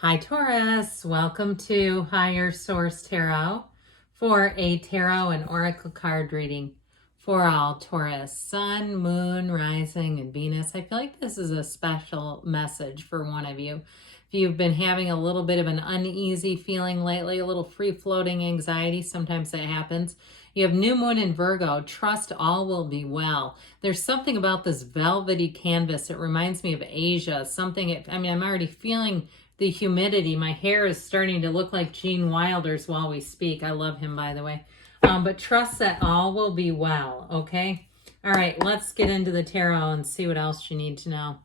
Hi Taurus, welcome to Higher Source Tarot for a tarot and oracle card reading for all Taurus, Sun, Moon, Rising, and Venus. I feel like this is a special message for one of you. If you've been having a little bit of an uneasy feeling lately, a little free-floating anxiety, sometimes that happens. You have New Moon in Virgo. Trust all will be well. There's something about this velvety canvas. It reminds me of Asia. I'm already feeling the humidity. My hair is starting to look like Gene Wilder's while we speak. I love him, by the way. But trust that all will be well, okay? All right, let's get into the tarot and see what else you need to know.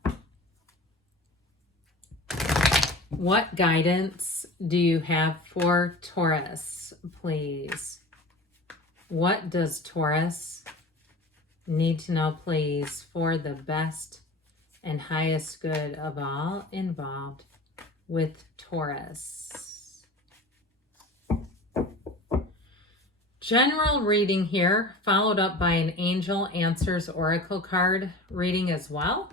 What guidance do you have for Taurus, please? What does Taurus need to know, please, for the best and highest good of all involved with Taurus? General reading here, followed up by an Angel Answers Oracle card reading as well.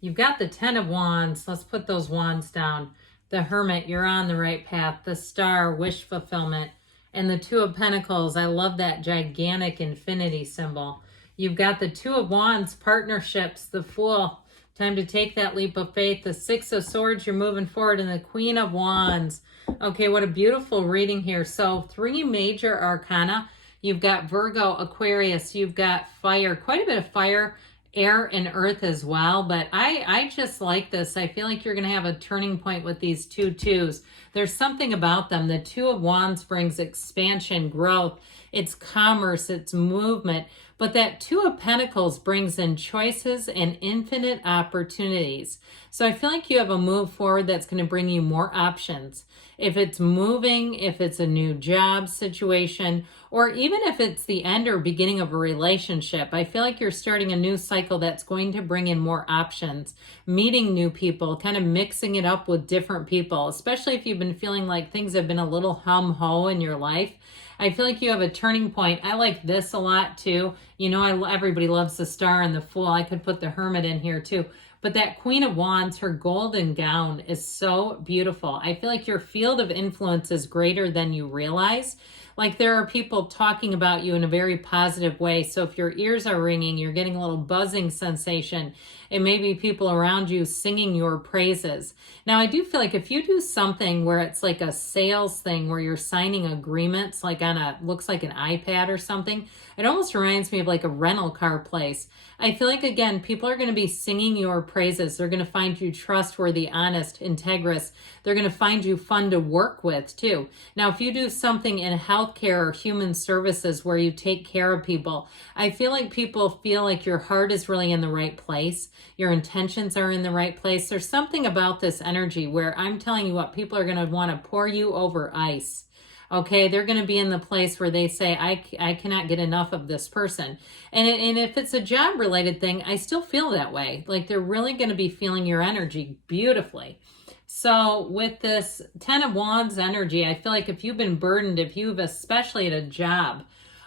You've got the Ten of Wands. Let's put those wands down. The Hermit, you're on the right path. The Star, wish fulfillment. And the Two of Pentacles, I love that gigantic infinity symbol. You've got the Two of Wands, partnerships, the Fool, time to take that leap of faith. The Six of Swords, you're moving forward. And the Queen of Wands. Okay, what a beautiful reading here. So 3 major arcana. You've got Virgo, Aquarius, you've got fire, quite a bit of fire, air and earth as well. But I just like this. I feel like you're going to have a turning point with these two twos. There's something about them. The Two of Wands brings expansion, growth. It's commerce, it's movement. But that Two of Pentacles brings in choices and infinite opportunities. So I feel like you have a move forward that's going to bring you more options. If it's moving, if it's a new job situation, or even if it's the end or beginning of a relationship, I feel like you're starting a new cycle that's going to bring in more options, meeting new people, kind of mixing it up with different people, especially if you've been feeling like things have been a little hum-ho in your life. I feel like you have a turning point. I like this a lot too. You know, everybody loves the Star and the Fool. I could put the Hermit in here too. But that Queen of Wands, her golden gown is so beautiful. I feel like your field of influence is greater than you realize. Like there are people talking about you in a very positive way. So if your ears are ringing, you're getting a little buzzing sensation. It may be people around you singing your praises. Now, I do feel like if you do something where it's like a sales thing where you're signing agreements, like on looks like an iPad or something, it almost reminds me of like a rental car place. I feel like, again, people are going to be singing your praises. They're going to find you trustworthy, honest, integrous. They're going to find you fun to work with, too. Now, if you do something in healthcare or human services where you take care of people, I feel like people feel like your heart is really in the right place. Your intentions are in the right place. There's something about this energy where I'm telling you what, people are going to want to pour you over ice. Okay, they're going to be in the place where they say, I cannot get enough of this person. And if it's a job-related thing, I still feel that way. Like they're really going to be feeling your energy beautifully. So with this Ten of Wands energy, I feel like if you've been burdened, if you've, especially at a job,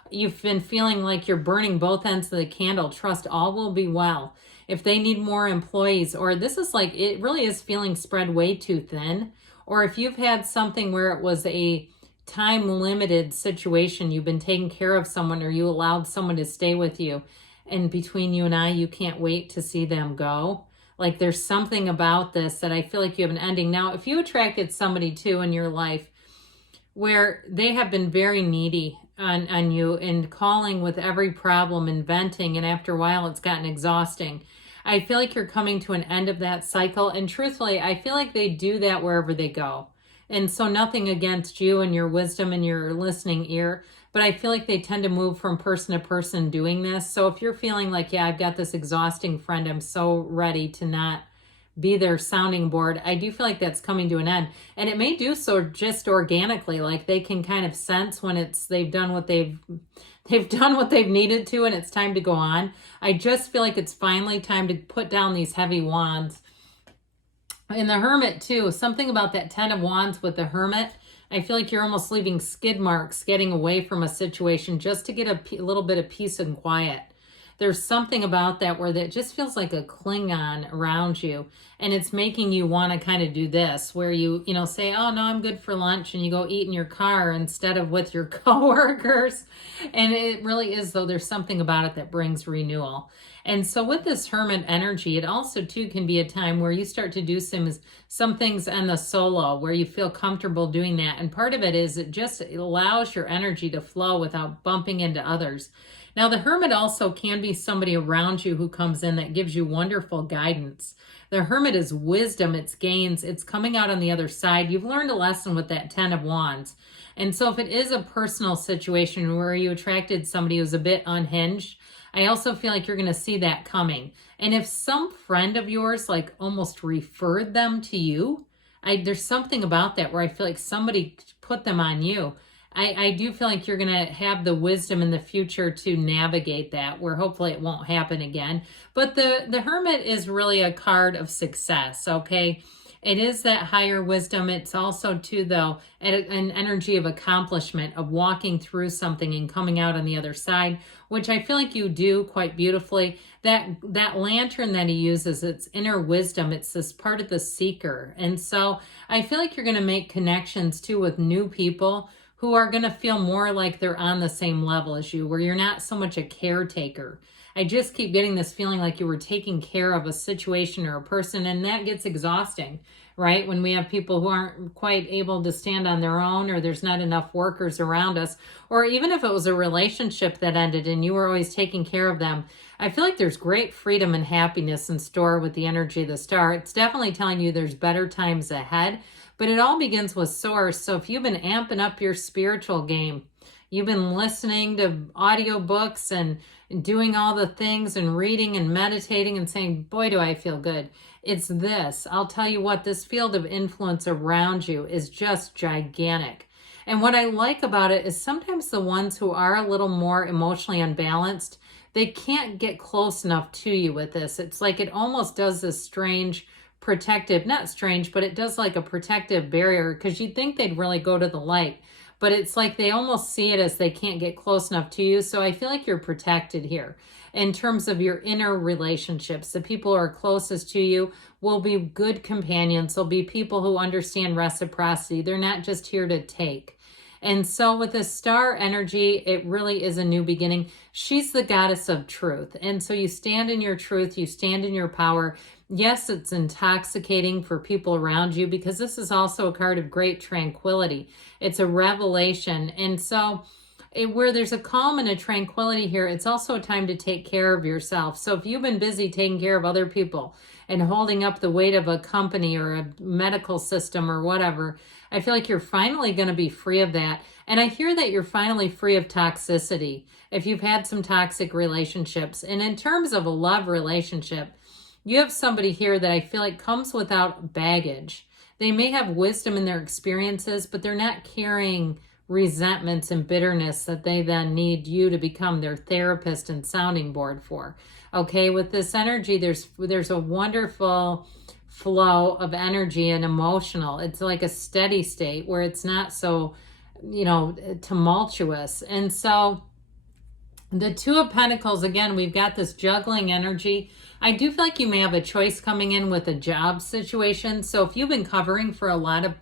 you've been feeling like you're burning both ends of the candle, trust all will be well. If they need more employees, or this is like, it really is feeling spread way too thin. Or if you've had something where it was a time-limited situation, you've been taking care of someone or you allowed someone to stay with you, and between you and I, you can't wait to see them go. Like there's something about this that I feel like you have an ending. Now, if you attracted somebody too in your life where they have been very needy on you and calling with every problem and venting, and after a while it's gotten exhausting, I feel like you're coming to an end of that cycle. And truthfully, I feel like they do that wherever they go. And so nothing against you and your wisdom and your listening ear, but I feel like they tend to move from person to person doing this. So if you're feeling like, yeah, I've got this exhausting friend, I'm so ready to not be their sounding board, I do feel like that's coming to an end. And it may do so just organically, like they can kind of sense when they've done what they've done what they've needed to and it's time to go on. I just feel like it's finally time to put down these heavy wands. And the Hermit too, something about that Ten of Wands with the Hermit, I feel like you're almost leaving skid marks, getting away from a situation just to get a little bit of peace and quiet. there's something about that where that just feels like a Klingon around you. And it's making you want to kind of do this, where you know, say, oh, no, I'm good for lunch. And you go eat in your car instead of with your coworkers. And it really is, though, there's something about it that brings renewal. And so with this Hermit energy, it also, too, can be a time where you start to do some things on the solo where you feel comfortable doing that. And part of it is it allows your energy to flow without bumping into others. Now, the Hermit also can be somebody around you who comes in that gives you wonderful guidance. The Hermit is wisdom, it's gains, it's coming out on the other side. You've learned a lesson with that 10 of Wands. And so if it is a personal situation where you attracted somebody who's a bit unhinged, I also feel like you're going to see that coming. And if some friend of yours like almost referred them to you, there's something about that where I feel like somebody put them on you. I do feel like you're going to have the wisdom in the future to navigate that, where hopefully it won't happen again. But the Hermit is really a card of success, okay? It is that higher wisdom. It's also, too, though, an energy of accomplishment, of walking through something and coming out on the other side, which I feel like you do quite beautifully. That lantern that he uses, it's inner wisdom. It's this part of the seeker. And so I feel like you're going to make connections, too, with new people who are going to feel more like they're on the same level as you, where you're not so much a caretaker. I just keep getting this feeling like you were taking care of a situation or a person, and that gets exhausting, right? When we have people who aren't quite able to stand on their own, or there's not enough workers around us, or even if it was a relationship that ended and you were always taking care of them. I feel like there's great freedom and happiness in store with the energy of the star. It's definitely telling you there's better times ahead, but it all begins with Source. So if you've been amping up your spiritual game, you've been listening to audiobooks and doing all the things and reading and meditating and saying, boy, do I feel good. It's this. I'll tell you what, this field of influence around you is just gigantic. And what I like about it is sometimes the ones who are a little more emotionally unbalanced, they can't get close enough to you with this. It's like it almost does this strange protective, not strange, but it does like a protective barrier, because you'd think they'd really go to the light. But it's like they almost see it as they can't get close enough to you. So I feel like you're protected here in terms of your inner relationships. The people who are closest to you will be good companions. They'll be people who understand reciprocity. They're not just here to take. And so with the star energy, it really is a new beginning. She's the goddess of truth. And so you stand in your truth, you stand in your power. Yes, it's intoxicating for people around you, because this is also a card of great tranquility. It's a revelation. And so where there's a calm and a tranquility here, it's also a time to take care of yourself. So if you've been busy taking care of other people and holding up the weight of a company or a medical system or whatever, I feel like you're finally going to be free of that. And I hear that you're finally free of toxicity if you've had some toxic relationships. And in terms of a love relationship, you have somebody here that I feel like comes without baggage. They may have wisdom in their experiences, but they're not carrying resentments and bitterness that they then need you to become their therapist and sounding board for. Okay, with this energy, there's a wonderful flow of energy and emotional. It's like a steady state where it's not so, tumultuous. And so the Two of Pentacles, again, we've got this juggling energy. I do feel like you may have a choice coming in with a job situation. So if you've been covering for a lot of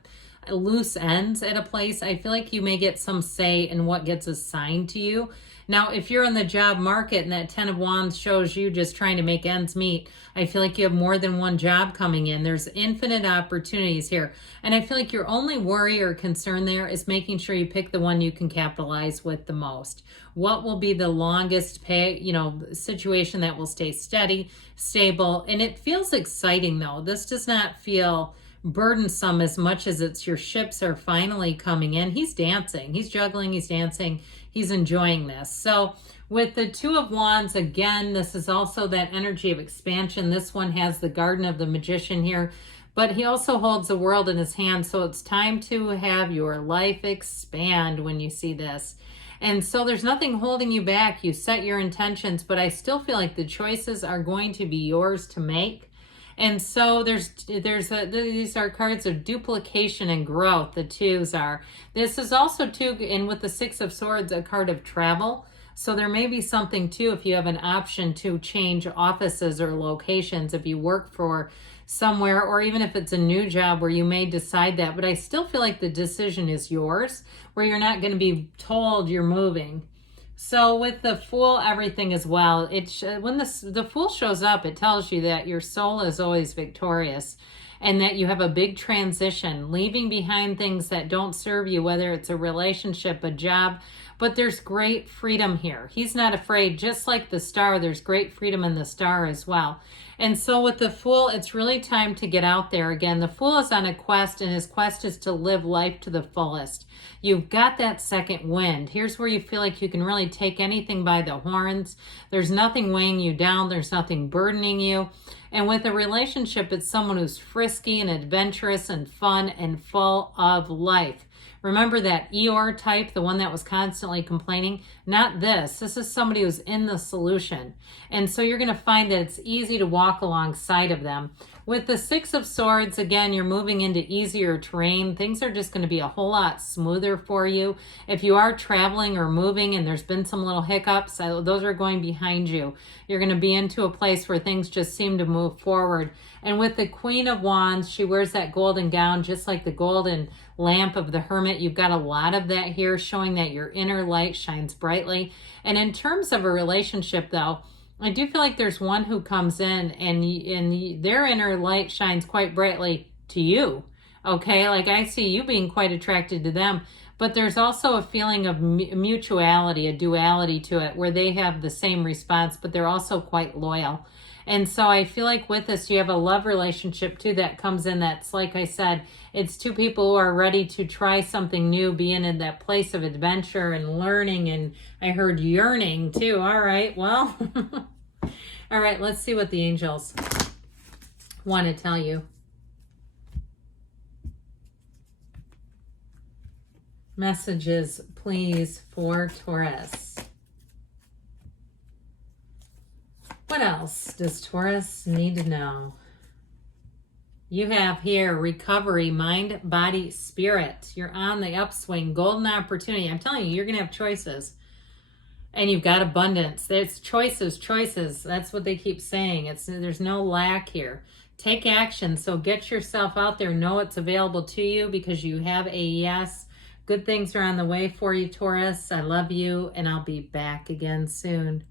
loose ends at a place, I feel like you may get some say in what gets assigned to you. Now, if you're in the job market and that 10 of Wands shows you just trying to make ends meet, I feel like you have more than one job coming in. There's infinite opportunities here. And I feel like your only worry or concern there is making sure you pick the one you can capitalize with the most. What will be the longest situation that will stay steady, stable? And it feels exciting, though. This does not feel burdensome as much as it's your ships are finally coming in. He's dancing, he's juggling, he's dancing, he's enjoying this. So with the Two of Wands, again, this is also that energy of expansion. This one has the Garden of the Magician here, but he also holds the world in his hand. So it's time to have your life expand when you see this. And so there's nothing holding you back. You set your intentions, but I still feel like the choices are going to be yours to make. And so these are cards of duplication and growth. The twos are. This is also, too, and with the Six of Swords, a card of travel. So there may be something too, if you have an option to change offices or locations, if you work for somewhere, or even if it's a new job where you may decide that. But I still feel like the decision is yours, where you're not going to be told you're moving. So with the Fool, everything as well. When the Fool shows up, it tells you that your soul is always victorious, and that you have a big transition, leaving behind things that don't serve you, whether it's a relationship, a job, but there's great freedom here. He's not afraid. Just like the Star, there's great freedom in the Star as well. And so with the Fool, it's really time to get out there again. The Fool is on a quest, and his quest is to live life to the fullest. You've got that second wind. Here's where you feel like you can really take anything by the horns. There's nothing weighing you down. There's nothing burdening you. And with a relationship, it's someone who's frisky and adventurous and fun and full of life. Remember that Eeyore type, the one that was constantly complaining? Not this. This is somebody who's in the solution. And so you're going to find that it's easy to walk alongside of them. With the Six of Swords, again, you're moving into easier terrain. Things are just going to be a whole lot smoother for you. If you are traveling or moving and there's been some little hiccups, those are going behind you. You're going to be into a place where things just seem to move forward. And with the Queen of Wands, she wears that golden gown, just like the golden lamp of the Hermit. You've got a lot of that here, showing that your inner light shines brightly. And in terms of a relationship, though, I do feel like there's one who comes in and their inner light shines quite brightly to you. Okay, like I see you being quite attracted to them, but there's also a feeling of mutuality, a duality to it, where they have the same response, but they're also quite loyal. And so I feel like with this, you have a love relationship too that comes in. That's, like I said, it's two people who are ready to try something new, being in that place of adventure and learning. And I heard yearning too. All right, well, all right, let's see what the angels want to tell you. Messages, please, for Taurus. What else does Taurus need to know? You have here recovery, mind, body, spirit. You're on the upswing, golden opportunity. I'm telling you, you're going to have choices. And you've got abundance. It's choices, choices. That's what they keep saying. There's no lack here. Take action. So get yourself out there. Know it's available to you because you have a yes. Good things are on the way for you, Taurus. I love you, and I'll be back again soon.